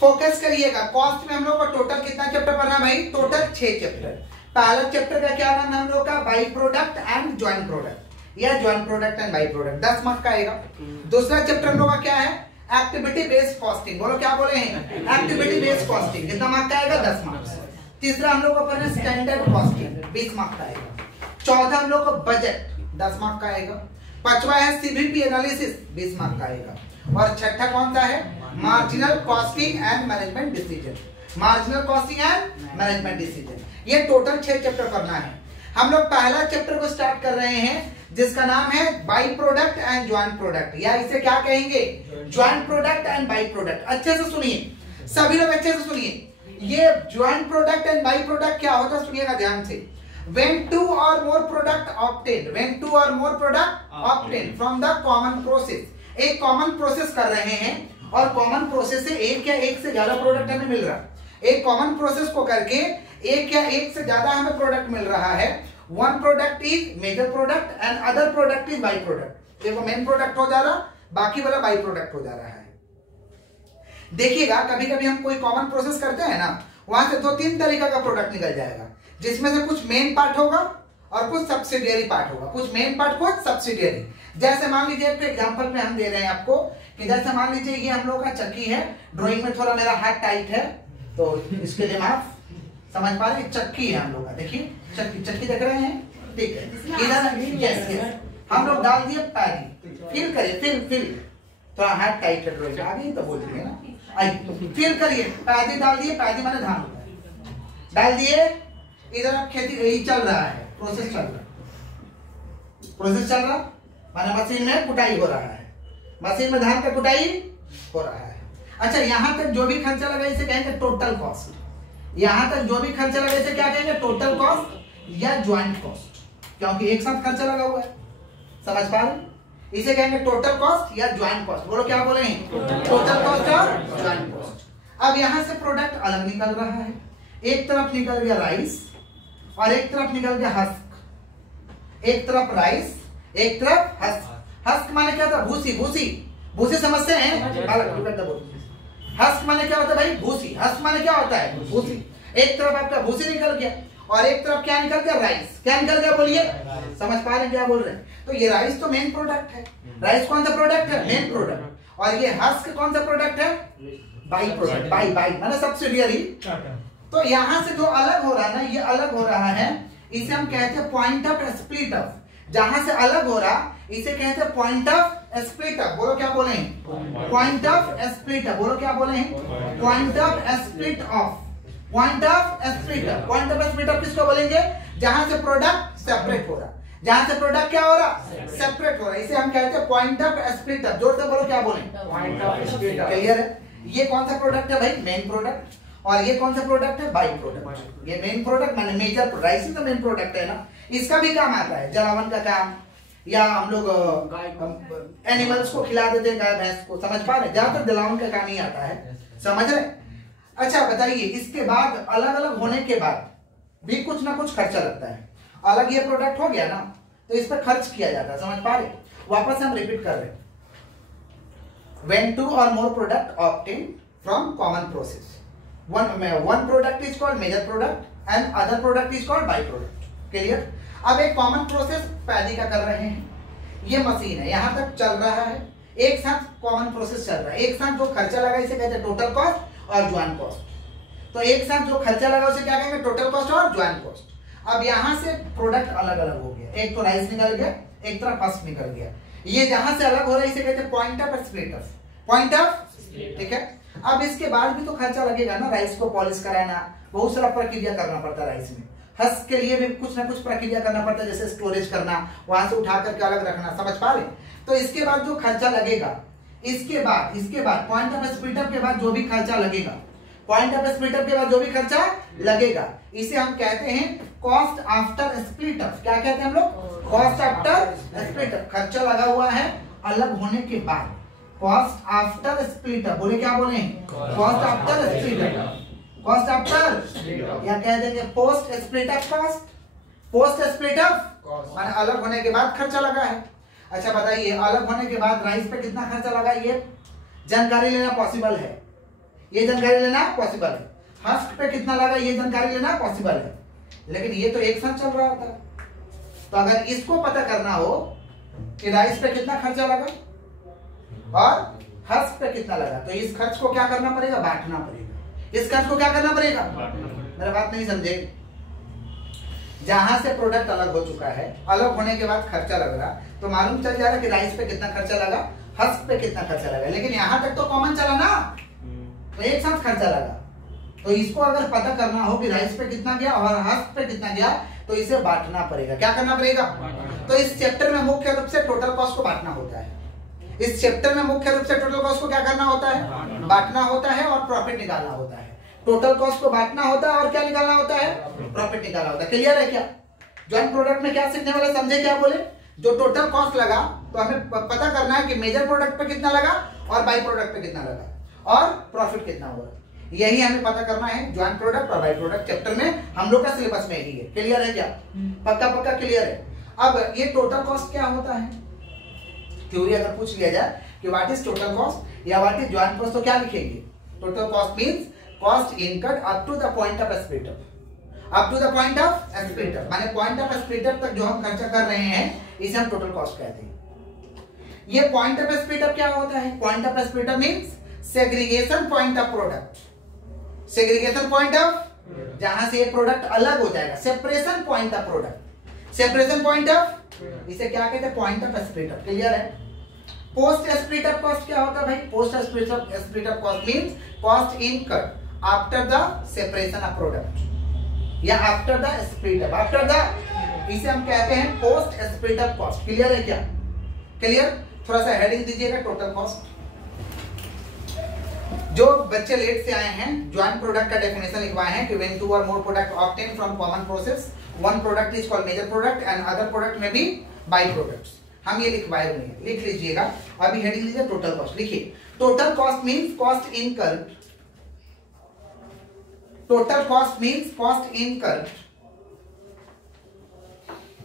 Focus करिएगा। Cost में हम लोग को टोटल कितना चैप्टर पढ़ना भाई? Total 6 chapter. पहला चैप्टर का क्या नाम है हम लोग का? By product and joint product या joint product and by product, 10 marks का आएगा। दूसरा चैप्टर हम लोग का क्या है? Activity based costing. बोलो क्या बोले हैं? Activity based costing. कितना मार्क्स का आएगा? 10 मार्क्स। तीसरा हम लोग को पढ़ना स्टैंडर्ड कॉस्टिंग, 20 मार्क्स का आएगा। चौथा हम लोग को बजट, 10 मार्क्स का आएगा। पांचवा है सीवीपी एनालिसिस, 20 मार्क्स का आएगा। और छठा कौन सा है? Marginal costing and management decision. Marginal costing and management decision, ये टोटल 6 चैप्टर करना है। हम लोग पहला चैप्टर को स्टार्ट कर रहे हैं जिसका नाम है by product and joint product, या इसे क्या कहेंगे? Joint product and by product. अच्छे से सुनिए सभी लोग, अच्छे से सुनिए। ये joint product and by product क्या होता है सुनिएगा ध्यान से। When 2 or more product obtained, when 2 or more product obtained from the common process, एक कॉमन प्रोसेस कर रहे हैं और कॉमन प्रोसेस से एक या एक से ज्यादा प्रोडक्ट हमें मिल रहा है। एक कॉमन प्रोसेस को करके एक या एक से ज्यादा हमें प्रोडक्ट मिल रहा है। One product is major product and other product is by product. देखो मेन प्रोडक्ट हो जा रहा, बाकी वाला बाई प्रोडक्ट हो जा रहा है। देखिएगा कभी कभी हम कोई कॉमन प्रोसेस करते हैं ना, वहां से 2-3 तरीका का प्रोडक्ट निकल जाएगा, जिसमें से कुछ मेन पार्ट होगा और कुछ सब्सिडियरी पार्ट होगा। कुछ मेन पार्ट, कुछ सब्सिडियरी। जैसे मान लीजिए एक एग्जांपल में हम दे रहे हैं आपको कि जैसे मान लीजिए ये हम लोग का चक्की है। ड्राइंग में थोड़ा मेरा हाथ टाइट है तो इसके लिए माफ, समझ पा रहे? चक्की है हम लोग का, देखिए चक्की, चक्की देख रहे हैं? ठीक है, इधर हम लोग डाल दिए पैडी। फील करिए, फील थोड़ा हाथ टाइट है ड्राइंग, आगे तो बोल दिए ना, आइए फील करिए। पैडी डाल दिए, पैडी माने धान डाल दिए। इधर अब खेती यही चल रहा है, प्रोसेस चल रहा माने मशीन में कुटाई हो रहा है, मशीन में धान का कुटाई हो रहा है। अच्छा, यहाँ तक जो भी खर्चा लगा इसे कहेंगे टोटल कॉस्ट। यहाँ तक जो भी खर्चा लगा इसे क्या कहेंगे? टोटल कॉस्ट या ज्वाइंट कॉस्ट, क्योंकि एक साथ खर्चा लगा हुआ है। समझ पा रहे? इसे कहेंगे टोटल कॉस्ट या ज्वाइंट कॉस्ट। बोलो क्या बोले हैं? टोटल कॉस्ट और ज्वाइंट कॉस्ट। अब यहाँ से प्रोडक्ट अलग निकल रहा है। एक तरफ निकल गया राइस और एक तरफ निकल गया हस्क। एक तरफ राइस, एक तरफ हस्क। हस्क माने क्या था? भूसी। भूसी समझते हैं? हस्क माने क्या होता है भाई? भूसी। हस्क माने क्या होता है? भूसी। एक तरफ आपका भूसी निकल गया और एक तरफ क्या निकल गया? राइस। क्या निकल गया बोलिए? समझ पा रहे हैं क्या बोल रहे हैं? तो ये राइस तो मेन प्रोडक्ट है। राइस कौन सा प्रोडक्ट है? Main product. और ये हस्क कौन सा प्रोडक्ट है? By product. बाई माने सब्सिडियरी। तो यहां से जो अलग हो रहा है ना, ये अलग हो रहा है, इसे हम कहते हैं पॉइंट ऑफ स्प्लिट ऑफ। जहां से अलग हो रहा इसे कहते हैं पॉइंट ऑफ स्प्लिट ऑफ। बोलो क्या बोले हैं? Point of split of. बोलो क्या बोले हैं? Point of split of. Point of split of. Point of split of किसको बोलेंगे? जहां से प्रोडक्ट सेपरेट हो रहा, जहां से प्रोडक्ट क्या हो रहा? सेपरेट हो रहा, इसे हम कहते हैं पॉइंट ऑफ स्प्लिट ऑफ। जोर से बोलो क्या बोले? Point of split of. Clear है? ये कौन सा प्रोडक्ट है भाई? Main product. और ये कौन सा प्रोडक्ट है? By product. ये मेन प्रोडक्ट माने मेजर प्रोडक्ट। राइस तो मेन प्रोडक्ट है ना, इसका भी काम आता है, जलावन का काम, या हम लोग एनिमल्स को खिला देते हैं, गाय भैंस को। समझ पा रहे? ज्यादातर जलावन का काम ही आता है। समझ रहे? अच्छा बताइए, इसके बाद अलग अलग होने के बाद भी कुछ ना कुछ खर्चा लगता है। अलग ये प्रोडक्ट हो गया ना, तो इस पर खर्च किया जाता है। समझ पा रहे? वापस हम रिपीट कर रहे हैं। When 2 or more product obtained from common process, one product is called major product and other product is called by product. Clear? अब एक कॉमन प्रोसेस पैदी का कर रहे हैं, ये मशीन है, यहां तक चल रहा है, एक साथ कॉमन प्रोसेस चल रहा है। एक साथ जो खर्चा लगा इसे कहते हैं टोटल कॉस्ट और ज्वाइंट कॉस्ट। तो एक साथ जो खर्चा लगा उसे क्या कहेंगे? टोटल कॉस्ट और ज्वाइंट कॉस्ट। अब यहां से प्रोडक्ट अलग अलग हो गया, एक तो राइस निकल गया, एक तरफ हस्क निकल गया। ये जहां से अलग हो रहा है इसे कहते हैं point of split of. Point of, ठीक है? अब इसके बाद भी तो खर्चा लगेगा ना, राइस को पॉलिश कराना, बहुत सारा प्रक्रिया करना पड़ता है राइस में। हस्क के लिए भी कुछ ना कुछ प्रक्रिया करना पड़ता है, जैसे स्टोरेज करना, वहां से उठा करके अलग रखना। समझ पा रहे? तो इसके बाद जो खर्चा लगेगा, इसके बाद पॉइंट ऑफ स्प्लिट ऑफ के बाद जो भी खर्चा लगेगा, पॉइंट ऑफ स्प्लिट ऑफ के बाद जो भी खर्चा लगेगा, इसे हम कहते हैं कॉस्ट आफ्टर स्प्लिट ऑफ। क्या कहते हैं हम लोग? Cost after split of. खर्चा लगा हुआ है अलग होने के बाद, कॉस्ट आफ्टर स्प्लिट ऑफ। बोले क्या बोले? Cost after split of. Cost after, या कह देंगे post split of cost. Post split of माने अलग होने के बाद खर्चा लगा है। अच्छा बताइए, अलग होने के बाद राइस पे कितना खर्चा लगा? ये जानकारी लेना पॉसिबल है, ये जानकारी लेना पॉसिबल है। हस्क पे कितना लगा ये जानकारी लेना पॉसिबल है, लेकिन ये तो एक साथ चल रहा होता है। तो अगर इसको पता करना हो कि राइस पे कितना खर्चा लगा और हस्क पे कितना लगा, तो इस खर्च को क्या करना पड़ेगा, बांटना पड़ेगा। इस खर्च को क्या करना पड़ेगा, मेरा बात नहीं समझे। जहां से प्रोडक्ट अलग हो चुका है, अलग होने के बाद खर्चा लग रहा, तो मालूम चल जा रहा कि राइस पे कितना खर्चा लगा, हस्क पे कितना खर्चा लगा, लेकिन यहां तक तो कॉमन चला ना, तो एक साथ खर्चा लगा। तो इसको अगर पता करना हो कि राइस पे कितना गया और हस्क पे कितना गया, तो इसे बांटना पड़ेगा। क्या करना पड़ेगा, तो इस चैप्टर में मुख्य रूप से टोटल कॉस्ट को बांटना होता है। इस चैप्टर में मुख्य रूप से टोटल कॉस्ट को क्या करना होता है, बांटना होता है और प्रॉफिट निकालना होता है। टोटल कॉस्ट को बांटना होता है और क्या निकालना होता है, प्रॉफिट निकालना होता है। क्लियर है क्या? जॉइंट प्रोडक्ट में क्या सीखने वाले समझे, क्या बोले, जो टोटल कॉस्ट लगा तो हमें पता करना है कि मेजर प्रोडक्ट पे कितना लगा और बाई प्रोडक्ट पे कितना लगा और प्रॉफिट कितना होगा, यही हमें पता करना है। ज्वाइंट प्रोडक्ट और बाई प्रोडक्ट चैप्टर में हम लोग का सिलेबस में यही है। क्लियर है क्या? पक्का पक्का क्लियर है। अब ये टोटल कॉस्ट क्या होता है, थ्योरी अगर पूछ लिया जाए कि व्हाट इज टोटल कॉस्ट या व्हाट इज ज्वाइंट कॉस्ट, तो क्या लिखेंगे, total cost means cost incurred up to the point of split up, up to the point of split up, माने पॉइंट ऑफ स्प्लिट अप तक जो हम खर्चा कर रहे हैं इसे हम टोटल कॉस्ट कहते हैं। ये पॉइंट ऑफ स्प्लिट अप क्या होता है, point of split up means segregation point of product, segregation point of, जहां से ये प्रोडक्ट अलग हो जाएगा, separation point of product, separation point of, इसे क्या कहते हैं, point of split up. Clear है? पोस्ट स्प्लिट अप कॉस्ट क्या होता है भाई, post split up cost means cost incurred after the separation of product या after the split up, after the, इसे हम कहते हैं post split up cost. Clear है क्या? क्लियर? थोड़ा सा हेडिंग दीजिएगा, टोटल कॉस्ट। जो बच्चे लेट से आए हैं, ज्वाइंट प्रोडक्ट का डेफिनेशन लिखवाए हैं कि व्हेन टू और more product obtain from common process, one product is called major product and other product में भी बाई प्रोडक्ट्स, हम ये लिखवाए हुए हैं, लिख लीजिएगा। अभी हेडिंग लीजिए टोटल कॉस्ट, लिखिए total cost means cost incurred, total cost means cost incurred,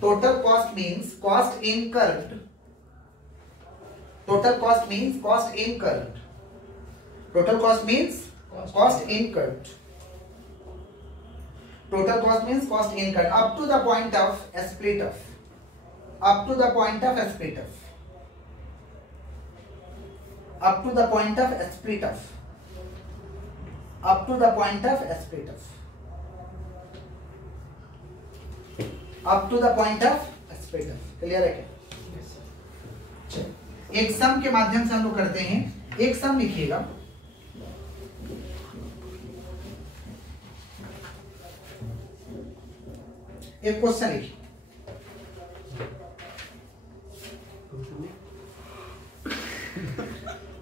total cost means cost incurred, total cost means cost incurred, total cost means cost incurred, total cost means cost incurred up to the point of split off, up to the point of split off, up to the point of split off, up to the point of split off, up to the point of split off। Clear है क्या? एक सम के माध्यम से हम लोग करते हैं। एक सम लिखिएगा, एक क्वेश्चन लिखिए,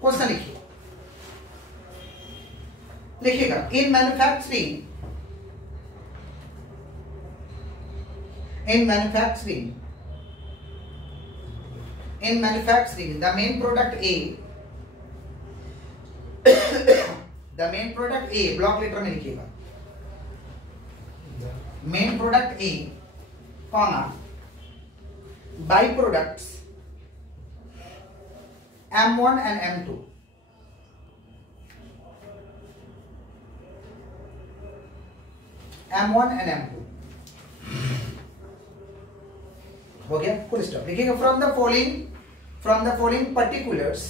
क्वेश्चन लिखिए, लिखिएगा in manufacturing, in manufacturing the main product A the main product A block letter में लिखिएगा main product A comma by products M1 and M2 M1 and M2 हो गया, फुल स्टॉप। लिखिएगा from the following particulars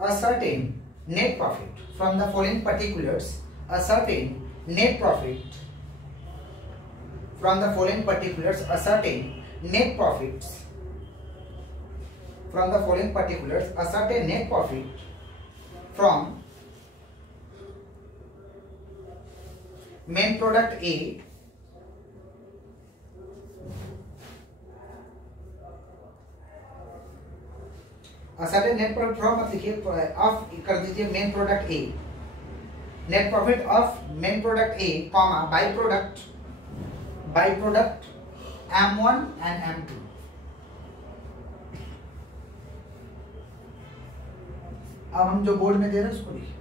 a certain net profit, from the following particulars a certain net profit, from the following particulars a certain net profits, from the following particulars a certain net profit from main product A a certain net profit from मत लिखिए, of कर दीजिए main product A, net profit of main product A comma by product M1 and M2। अब हम जो board में दे रहे हैं उसको लिखिए।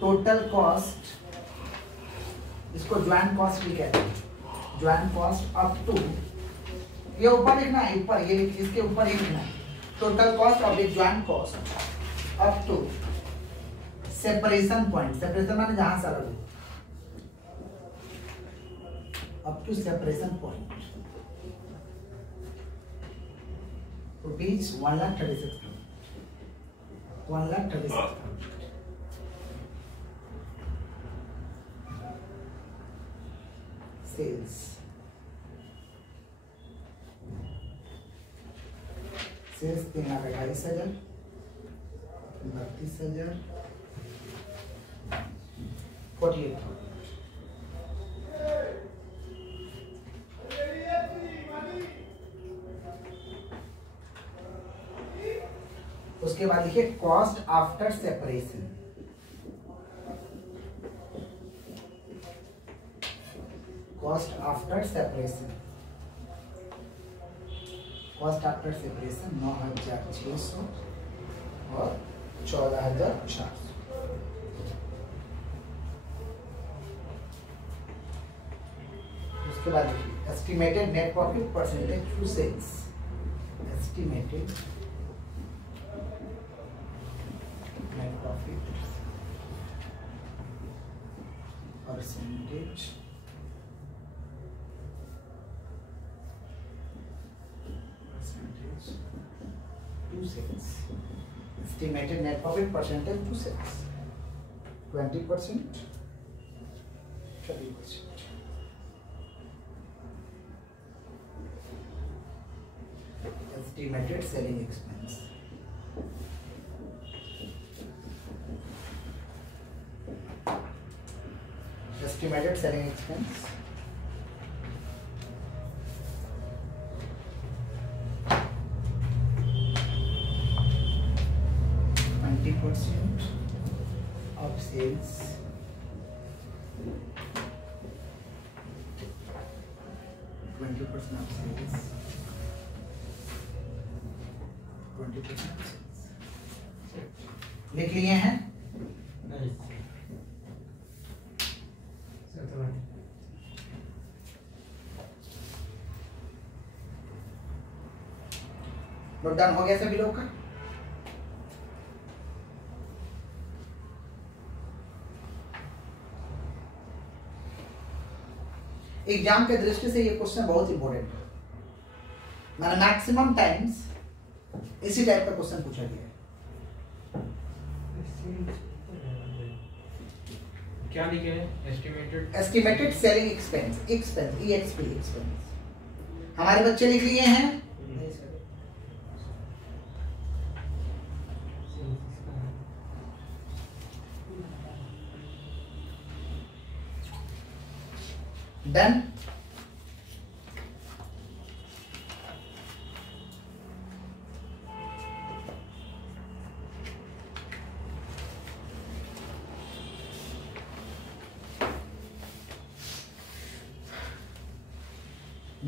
टोटल कॉस्ट, इसको ज्वाइंट कॉस्ट भी कहते हैं, ज्वाइंट कॉस्ट अप टू, ये ऊपर लिखना है, ऊपर ये इसके ऊपर ही लिखना है, total cost of the joint cost up to separation point, separation माने जहां से अलग हो, up to separation point rupees 1,36,000, 1,36,000 sales, sales 3,28,000, 32,000, 48,000। उसके बाद लिखिए cost after separation, cost after separation, cost after separation 9,600 और 14,400। उसके बाद लिखिए estimated net profit percentage to sales, estimated net profit percentage to sales, estimated net profit percentage to sales 20%, 30%। estimated selling expense, estimated selling expense 20% of sales, 20% of sales, 20% of sales। लिख लिए हैं? Note down हो गया सभी लोग का? Exam के दृष्टि से ये क्वेश्चन बहुत इंपॉर्टेंट है, मैंने मैक्सिमम टाइम्स इसी टाइप का क्वेश्चन पूछा गया है। क्या लिखे हैं? Estimated selling expense, expense EXP expense हमारे बच्चे लिख लिए हैं। डन।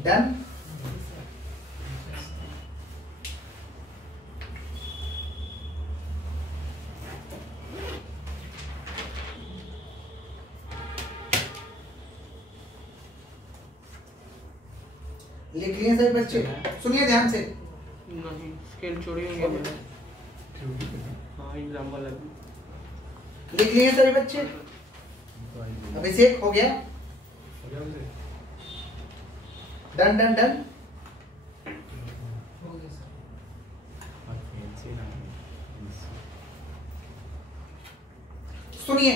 डन। लिख लिए सभी बच्चे? सुनिए ध्यान से। नहीं, स्केल चोरी हो गया। हाँ, एग्जाम वाला लिख लिए सभी बच्चे? अभिषेक हो गया? Done done done. सुनिए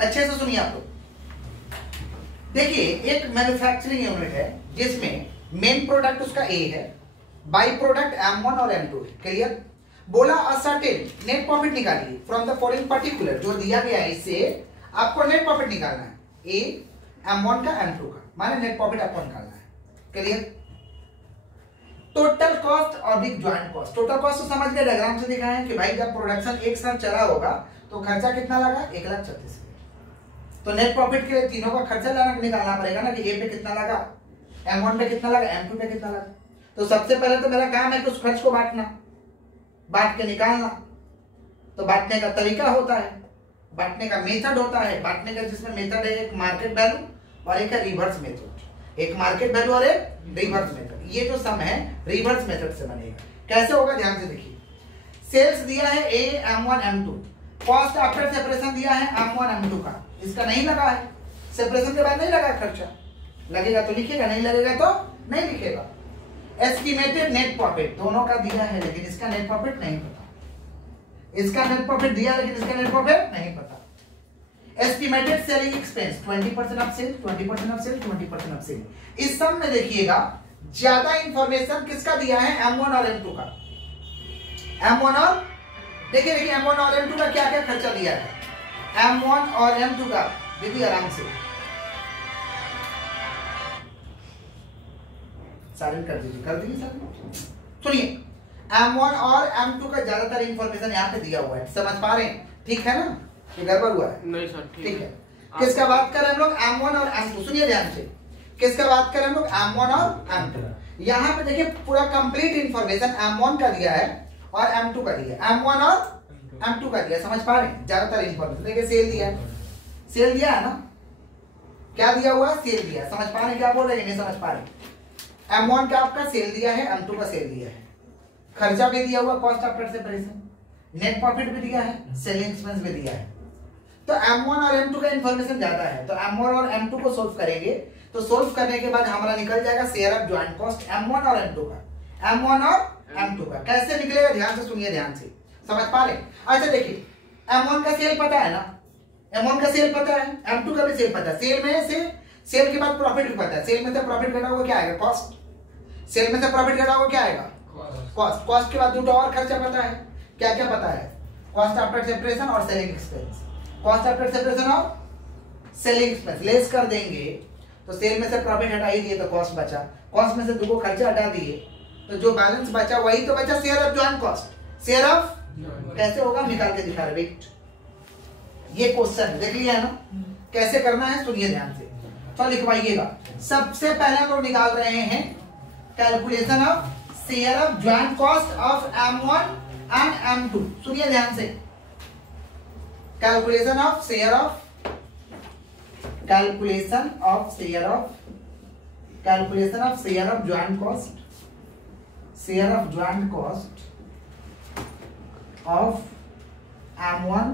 अच्छे से सुनिए आप लोग। देखिए एक मैन्युफैक्चरिंग यूनिट है जिसमें मेन प्रोडक्ट उसका ए है, बाई प्रोडक्ट M1 और M2 है। क्लियर? बोला असर्टेन नेट प्रॉफिट निकालिए फ्रॉम द फॉलोइंग पर्टिकुलर, जो दिया गया है इससे आपको नेट प्रॉफिट निकालना है, ए M1 का M2 का, माने नेट प्रॉफिट आपको निकालना है। क्लियर? टोटल कॉस्ट और big joint cost. Total cost तो समझ गए, डायग्राम से दिखाया है कि भाई जब प्रोडक्शन एक साल चला होगा तो खर्चा कितना लगा? 1,36,000। तो नेट प्रॉफिट के लिए तीनों का खर्चा निकालना पड़ेगा ना, कि ए पे कितना लगा, M1 पे कितना लगा, M2 पे कितना लगा। तो सबसे पहले तो मेरा काम है कि उस खर्च को बांटना, बांट के निकालना। तो बांटने का तरीका होता है, बांटने का मेथड होता है, बांटने का जिसमें मेथड है एक मार्केट वैल्यू और एक है रिवर्स मेथड, एक मार्केट वैल्यू और एक रिवर्स मेथड। ये जो सम है रिवर्स मेथड से बनेगा। कैसे होगा ध्यान से देखिए, सेल्स दिया है A M1 M2, cost after separation दिया है M1 M2 का, इसका नहीं लगा है, सेपरेशन के बाद नहीं लगा खर्चा, लगेगा तो लिखेगा, नहीं लगेगा तो नहीं लिखेगा। एस्टिमेटेड नेट प्रॉफिट दोनों का दिया है लेकिन इसका नेट प्रॉफिट नहीं पता, इसका नेट प्रॉफिट दिया लेकिन इसका नेट प्रॉफिट नहीं पता। Estimated selling expense 20% of sale, 20% of sale, 20% of sale. इस सम में देखिएगा ज्यादा इंफॉर्मेशन किसका दिया है, M1 और M2 का। M1 और देखिए M1 और M2 का क्या क्या खर्चा दिया है, M1 और M2 का देखिए आराम से साइलेंट कर दीजिए, कर दीजिए साइलेंट। सुनिए M1 और M2 का ज्यादातर इंफॉर्मेशन यहाँ पे दिया हुआ है, समझ पा रहे हैं, ठीक है ना, ये गड़बड़ हुआ है? नहीं सर ठीक है। किसका बात कर रहे हैं हम लोग, M1 और M2, सुनिए ध्यान से, किसका बात कर रहे हैं हम लोग, M1 और M2। यहाँ पे देखिए पूरा कंप्लीट इंफॉर्मेशन M1 का दिया है और M2 का दिया है, M1 और M2 का दिया, समझ पा रहे हैं, ज्यादातर इंफॉर्मेशन। देखिए सेल दिया है, सेल दिया है ना, क्या दिया हुआ है, सेल दिया है, समझ पा रहे हैं क्या बोल रहे हैं, नहीं समझ पा रहे? M1 का आपका सेल दिया है, M2 का सेल दिया है, खर्चा भी दिया हुआ cost after separation, net profit भी दिया है, सेलिंग एक्सपेंस भी दिया है। तो M1 और M2 का इंफॉर्मेशन ज्यादा है, तो M1 और M2 को सोल्व करेंगे, तो सोल्व करने के बाद हमारा निकल जाएगा share of joint cost M1 और M2 का, M1 और M2 का। कैसे निकलेगा ध्यान से सुनिए, ध्यान से समझ पा रहे? अच्छा देखिए M1 का सेल पता है ना, M1 का सेल पता है, M2 का भी सेल पता है, सेल में से सेल के बाद प्रॉफिट भी पता है, सेल में से प्रॉफिट घटा हुआ क्या आएगा, कॉस्ट, सेल में से प्रॉफिट घटा हुआ क्या आएगा, कॉस्ट, कॉस्ट के बाद दूसरा और खर्चा पता है, क्या क्या पता है, कॉस्ट आफ्टर सेपरेशन और selling expense, cost after separation और सेलिंग एक्सपेंस लेस कर देंगे तो सेल में से प्रॉफिट हटा ही दिए तो कॉस्ट बचा, कॉस्ट में से दो खर्चा हटा दिए तो जो बैलेंस बचा वही तो बचा share of joint cost, share of कैसे होगा निकाल के दिखा रहे वेट, ये क्वेश्चन देख लिया ना, कैसे करना है सुनिए ध्यान से, तो लिखवाइएगा। सबसे पहले हम लोग निकाल रहे हैं calculation of share of joint cost of M1 and M2, सुनिए ध्यान से, calculation of share of joint cost, share of joint cost of M1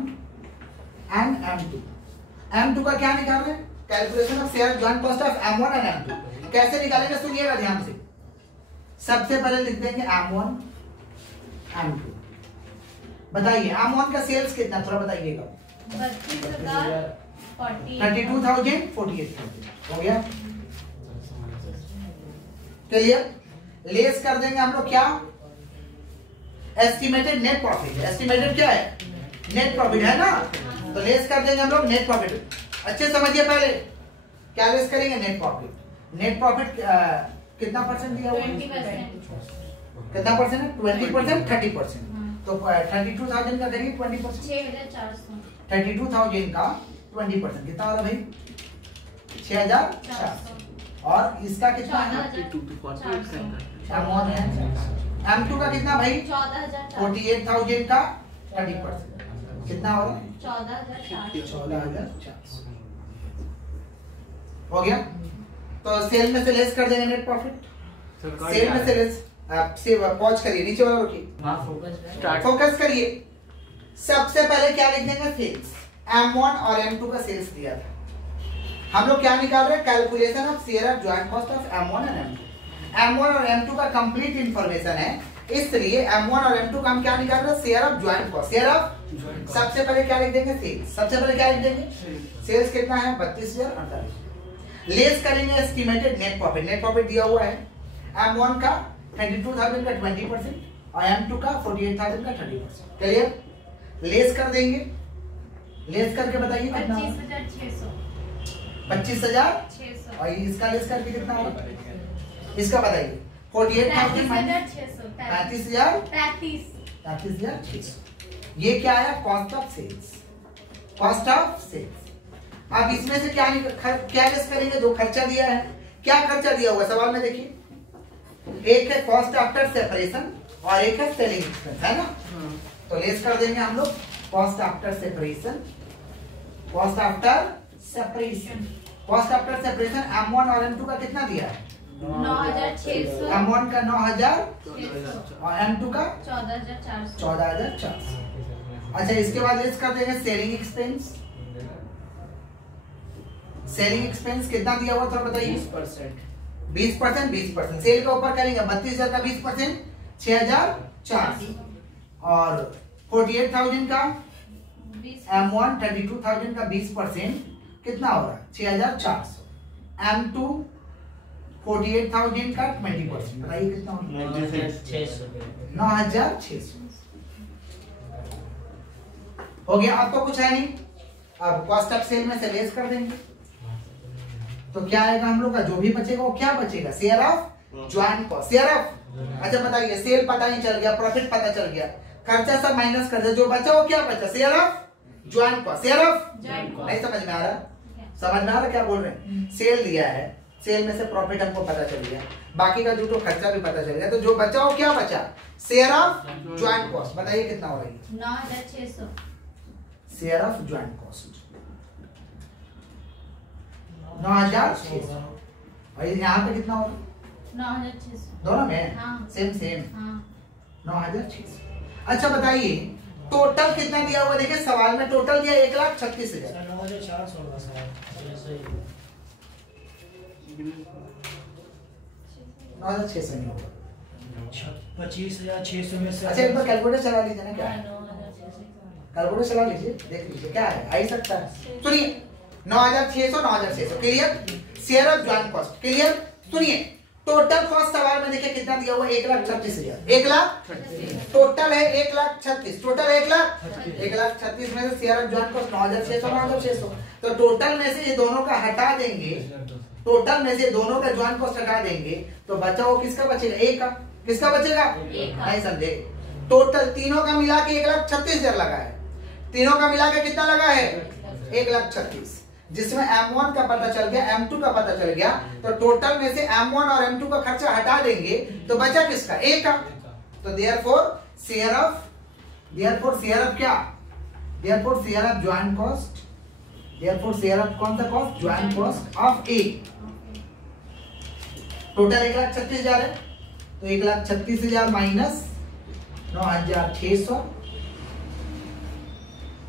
and M2। M2 का क्या निकाल रहे हैं, calculation of share joint cost of M1 and M2। कैसे निकालेंगे सुनिएगा ध्यान से, सबसे पहले लिख देंगे M1 M2। बताइए M1 का सेल्स कितना, थोड़ा बताइएगा। 32,000 48,000 हो गया, क्लियर। लेस कर देंगे हम लोग क्या, एस्टिमेटेड नेट प्रॉफिट, एस्टिमेटेड क्या है, नेट प्रॉफिट है ना, तो लेस कर देंगे हम लोग नेट प्रॉफिट। अच्छे समझिए पहले क्या लेस करेंगे, नेट प्रॉफिट। नेट प्रॉफिट कितना परसेंट दिया हुआ है, कितना परसेंट है, 20%, 30%, तो 32,000 का करिए 20%, 32,000 का 20% कितना हो रहा भाई, 6,400। और इसका कितना है, M2 का कितना भाई, 48,000 का 30% कितना हो रहा है, 14,400 हो गया। तो सेल में से लेस कर देंगे नेट प्रॉफिट, सेल में से लेस, आप से पॉज करिए, नीचे वाला रोकिए, फोकस करिए। सबसे पहले क्या लिख देंगे, सेल्स, M1 और M2 का सेल्स दिया था, हम लोग क्या निकाल रहे हैं, calculation of share of joint cost of M1 and M2। M1 और M2 का कंप्लीट इंफॉर्मेशन है, इसलिए M1 और M2 का हम क्या निकाल रहे हैं, share of joint cost, share of, सबसे पहले क्या लिख देंगे, सेल्स, सबसे पहले क्या लिख देंगे, सेल्स कितना है 32,048। लेस करेंगे estimated net profit, net profit दिया हुआ है M1 का 32,000 का 20% और M2 का 48,000 का 30%, क्लियर। लेस कर देंगे, लेस करके बताइए कितना, 25,600 और इसका लेस करके कितना होगा, इसका बताइए, 48,000 35,600, ये क्या आया, cost of sales, cost of sales. अब इसमें से क्या लेस करेंगे, दो खर्चा दिया है, क्या खर्चा दिया हुआ सवाल में देखिए, एक है कॉस्ट आफ्टर सेपरेशन और एक है सेलिंग एक्सपेंस, है ना, तो लेस कर देंगे हम लोग cost after separation, cost after separation, cost after separation M1 और M2 का कितना दिया है? 9,600, M1 का 9,000 और M2 का 14,400। 14,400। अच्छा, इसके बाद लेस कर देंगे सेलिंग एक्सपेंस। सेलिंग एक्सपेंस कितना दिया हुआ था बताइए? 20%। 20% सेल का ऊपर करेंगे 32,000 का 20% 6,400 और 48,000 का M1 32,000 का 20% कितना हो रहा है? 6,400। M2 48,000 का 20% बताइए कितना हो रहा है? 9,600 हो गया। अब तो कुछ है नहीं, अब कॉस्ट ऑफ सेल में से लेस कर देंगे तो क्या आएगा हम लोग का? जो भी बचेगा वो क्या बचेगा? Share of joint cost. Share of, अच्छा बताइए, सेल पता नहीं चल गया, प्रॉफिट पता चल गया, खर्चा सब माइनस कर दिया, जो बचा वो क्या बचा? Share of joint cost. Share of नहीं समझ में आ रहा? समझ में आ रहा क्या बोल रहे हैं? सेल दिया है, सेल में से प्रॉफिट हमको पता चल गया, बाकी का जो खर्चा भी पता चल गया, तो जो बचा वो क्या बचा? Share of joint cost. बताइए कितना हो रही है? 9,600। शेयर ऑफ ज्वाइंट कॉस्ट 9,600 और यहाँ पे कितना होगा? 9,600 दोनों में हाँ। सेम हाँ। 9,600। अच्छा बताइए टोटल कितना दिया हुआ? देखिए सवाल में टोटल दिया 1,36,000। 9,600 नहीं होगा। 25,600 में से। अच्छा एक बार कैलकुलेटर चला लीजिए ना, क्या है? 9,600। कैलकुलेटर चला लीजिए, देख लीजिए क्या है, आ ही सकता है। सुनिए 9,600 9,600 clear. Share of joint cost clear. सुनिए टोटल कॉस्ट सवाल में देखिए कितना दिया हुआ? 1,36,000। 1,36,000 टोटल है, 1,36,000 टोटल है, 1,36,000 में से शेयर ऑफ ज्वाइंट कॉस्ट 9,600 9,600, तो टोटल में से ये दोनों का हटा देंगे, टोटल में से दोनों का ज्वाइंट कॉस्ट हटा देंगे तो बचा वो किसका बचेगा? ए का। किसका बचेगा? नहीं समझे? टोटल तीनों का मिला के 1,36,000 लगा है, तीनों का मिला के कितना लगा है? 1,36,000, जिसमें M1 का पता चल गया, M2 का पता चल गया, तो टोटल में से M1 और M2 का खर्चा हटा देंगे तो बचा किसका? ए का। तो देयरफॉर शेयर ऑफ क्या? Therefore share of joint cost, therefore share of कौन सा cost? Joint cost of A. Total 1,36,000 है, तो 1,36,000 माइनस 9,600,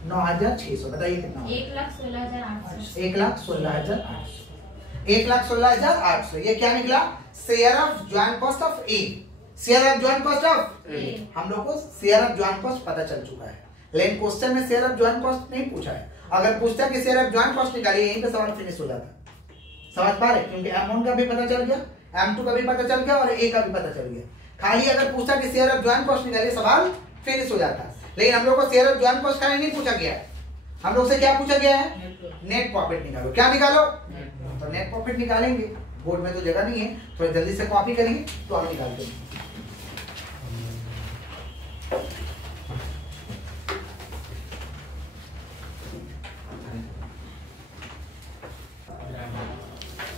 9,600 बताइए कितना? 1,16,800। 1,16,800। 1,16,800 ये क्या निकला? Share of joint cost of A. Share of joint cost of A. हम लोग को शेयर ऑफ ज्वाइंट कॉस्ट पता चल चुका है, लेकिन क्वेश्चन में शेयर ऑफ ज्वाइंट कॉस्ट नहीं पूछा है। अगर पूछता कि शेयर ऑफ ज्वाइंट कॉस्ट निकालिए, यहीं पे सवाल फिनिश हो जाता। समझ पा रहे? क्योंकि M1 का भी पता चल गया, M2 का भी पता चल गया और ए का भी पता चल गया। खाली अगर पूछता कि शेयर ऑफ ज्वाइंट कॉस्ट निकालिए, सवाल फिनिश हो जाता। लेकिन हम लोग को शेयर ऑफ ज्वाइंट कॉस्ट का नहीं पूछा गया है, हम लोग से क्या पूछा गया है? नेट प्रॉफिट निकालो। क्या निकालो? तो नेट प्रॉफिट निकालेंगे, बोर्ड में तो जगह नहीं है, थोड़ा जल्दी से कॉपी करेंगे तो हम निकालते हैं।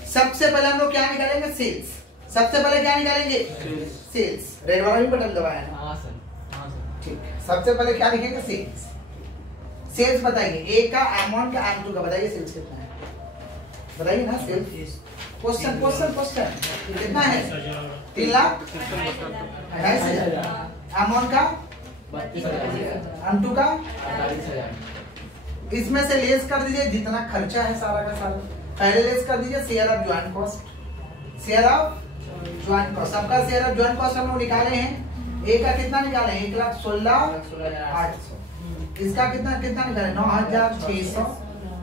सबसे पहले हम लोग क्या निकालेंगे? सेल्स। सबसे पहले क्या निकालेंगे? सेल्स। रेड वाला भी बटन दबाया है। हाँ सर। ठीक है, सबसे पहले क्या लिखेंगे? सेल्स। सेल्स बताइए, ए का, M1 का, M2 का, बताइए सेल्स कितना है? बताइए ना सेल्स। क्वेश्चन कितना है? 3 लाख 28,000। M1 का, M2 का, इसमें से लेस कर दीजिए जितना खर्चा है सारा का सारा। पहले लेस कर दीजिए share of joint cost. Share of joint cost, सबका शेयर ऑफ ज्वाइंट कॉस्ट हम लोग निकाले हैं। ए का कितना निकाले? 1,16,800। इसका कितना निकाले? 9,600।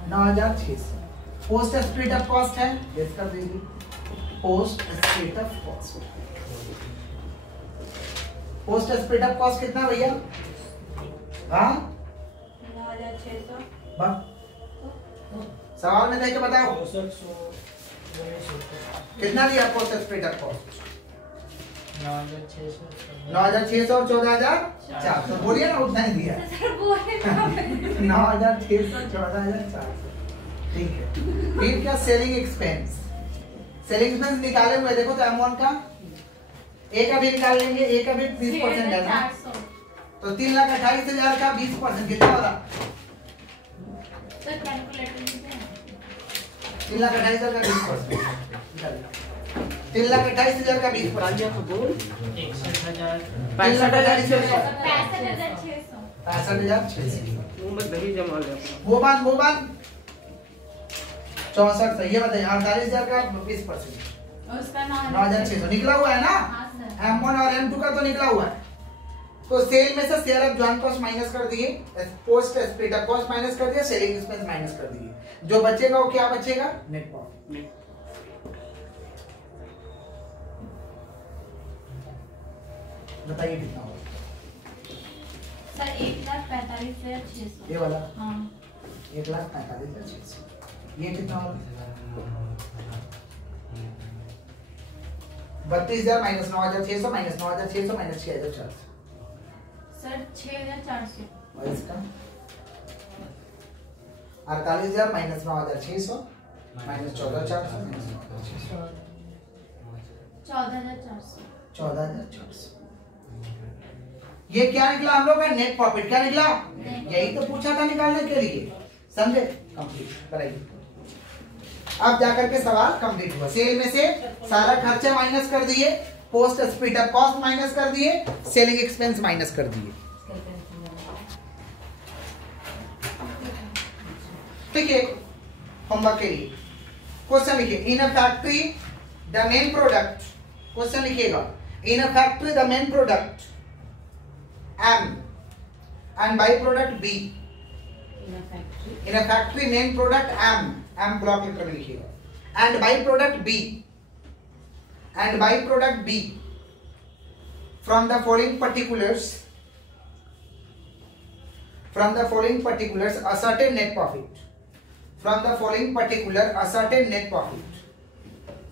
9,600। पोस्ट स्प्लिट ऑफ कॉस्ट है, लेस कर दीजिए। Post split of cost, post split of cost कितना भैया? हाँ 9,600। सवाल में देख के बताओ कितना दिया पोस्ट स्प्लिट ऑफ कॉस्ट? 9,600 और 14,400। बोलिए ना, उतना ही दिया। 9,600 14,400। ठीक है। फिर क्या? Selling expense. सेलिंग एक्सपेंस निकाले हुए देखो तो M1 का, ए का भी निकाल लेंगे। ए का भी 30% है ना, तो 3,28,000 का 20% कितना हो रहा? सर कैलकुलेटर दीजिए। 3,28,000 का 20%, 3,28,000 का 20%, कालिया को बोल 61,000 65,600 65,600 मुंह में दही जमा ले अपना। वो बात 64 सही है। बताइए 48,000 का 20%, और उसका 9,600 निकला हुआ है ना। हाँ सर। M1 और M2 का तो निकला हुआ है। तो सेल में से share of joint cost minus कर दिए, post split up cost minus कर दिया, सेलिंग एक्सपेंस माइनस कर दिए, जो बचेगा वो क्या बचेगा? Net profit. बताइए कितना होगा? सर 1,45,600। ये वाला हाँ 1,45,600, ये कितना होगा? 32,000 माइनस 9,600 माइनस 9,600 माइनस 6,400 सर 6,400। और इसका 48,000 माइनस 9,600 माइनस 14,400 माइनस 9,600 14,400। 14,400। ये क्या निकला हम लोग का? Net profit. क्या निकला? यही तो पूछा था निकालने के लिए, समझे? कंप्लीट कराइए। अब जाकर के सवाल कंप्लीट हुआ। सेल में से सारा खर्चा माइनस कर दिए, post split up cost minus कर दिए, सेलिंग एक्सपेंस माइनस कर दिए। ठीक है, होमवर्क के लिए क्वेश्चन लिखिए। In a factory the main product, question लिखिएगा, in a factory the main product M and by product B. In a factory main product M block letter में लिखिएगा, and by product B, and by product B from the following particulars a certain net profit, from the following particular a certain net profit,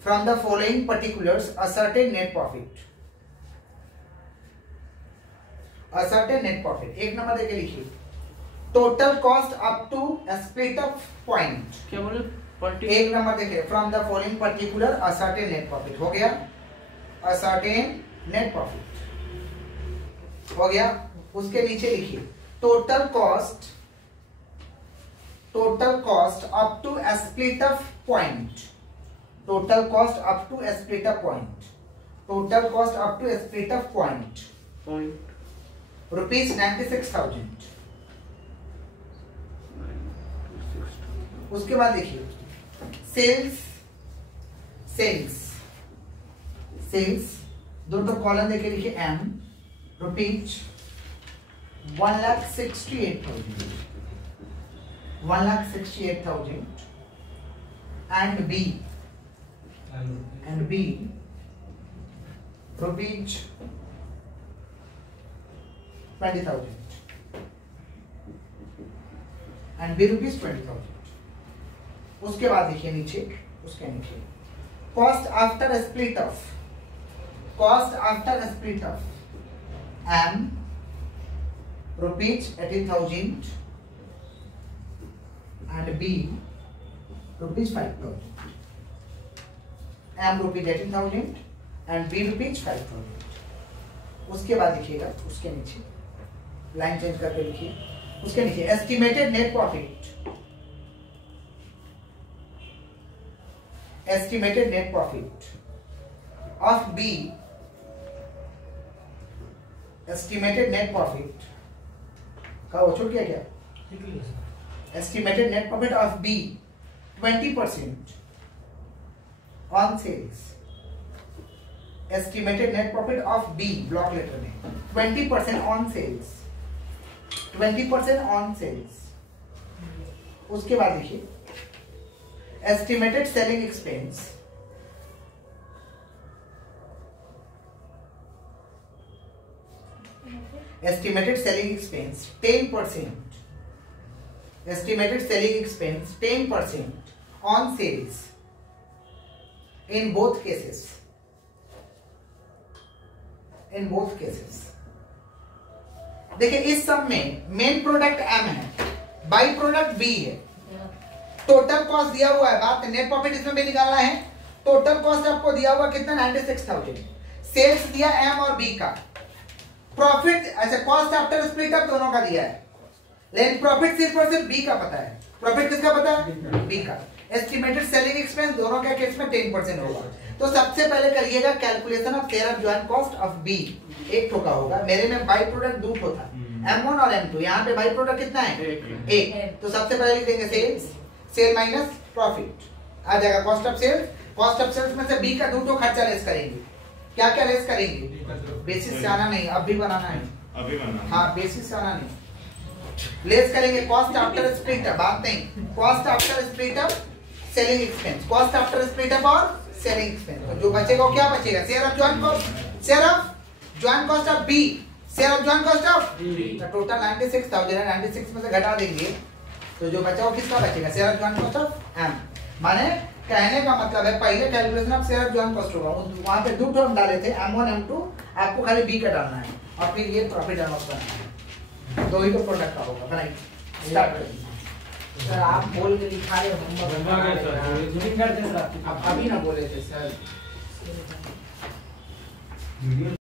from the following particulars a certain net profit, a certain net profit। एक number देके लिखिए, total cost up to split up point. क्या बोले? एक number देखिए, from the following particular a certain net profit. हो गया, अ certain net profit हो गया। उसके नीचे लिखिए total cost up to split up point, total cost up to split up point, total cost up to split up point rupees 96,000। उसके बाद देखिए सेल्स दो कॉलम देके लिखिए M rupees 1,68,000 and B rupees 20,000 and B rupees 20,000। उसके बाद देखिए नीचे, उसके नीचे cost after split of M rupees 18,000 and B rupees 5,000। M rupees 18,000 and B rupees 5,000। उसके बाद लिखिएगा, उसके नीचे लाइन चेंज करके लिखिए, उसके नीचे estimated net profit of B, estimated net profit का वो छूट गया क्या? Estimated net profit of B 20% on sales, estimated net profit of B block letter में 20% ऑन सेल्स, 20% ऑन सेल्स। उसके बाद देखिए estimated selling expense, estimated selling expense 10%, estimated selling expense 10% on sales in both cases, देखिए इस सब में main product M है, by product B है, टोटल कॉस्ट दिया हुआ है, बात नेट प्रॉफिट इसमें भी निकालना है। टोटल कॉस्ट आपको दिया हुआ कितना? 96,000। सेल्स दिया M और B का, प्रॉफिट, अच्छा कॉस्ट आफ्टर स्प्लिट अप दोनों का दिया है, लेकिन प्रॉफिट सिर्फ और सिर्फ बी का पता है। प्रॉफिट किसका पता है? बी का। एस्टिमेटेड सेलिंग एक्सपेंस दोनों के केस में 10% होगा। तो सबसे पहले करिएगा calculation of share of joint cost of B. एक ठोका होगा, मेरे में बाई प्रोडक्ट दो ठो था, M1 और M2। यहाँ पे बाई प्रोडक्ट कितना है? एक। तो सबसे पहले लिख देंगे सेल्स, सेल माइनस प्रॉफिट आ जाएगा cost of sales. Cost of sales में से बी का दो ठो खर्चा लेस करेंगे। क्या क्या लेस करेंगे? बेसिस से आना नहीं, अब भी बनाना है, अभी बनाना। हाँ बेसिस से आना नहीं, लेस करेंगे कॉस्ट आफ्टर स्प्लिट अप, बात नहीं, cost after split up selling expense, cost after split up और सेलिंग एक्सपेंस। तो जो बचेगा वो क्या बचेगा? Share of joint cost, share of joint cost of B, share of joint cost of तो टोटल 96,000 है, 96 में से घटा देंगे तो जो बचा वो किसका बचेगा? Share of joint cost of M. माने कहने का मतलब है पहले calculation of share of joint cost होगा, वहां पे दो टर्म डाले थे M1 M2, आपको खाली बी का डालना है और फिर ये प्रॉफिट एंड लॉस बनाना है। दो ही तो प्रोडक्ट का होगा, बनाइए स्टार्ट करिए। सर आप बोल के लिखा रहे हो, हम अभी ना बोले थे सर।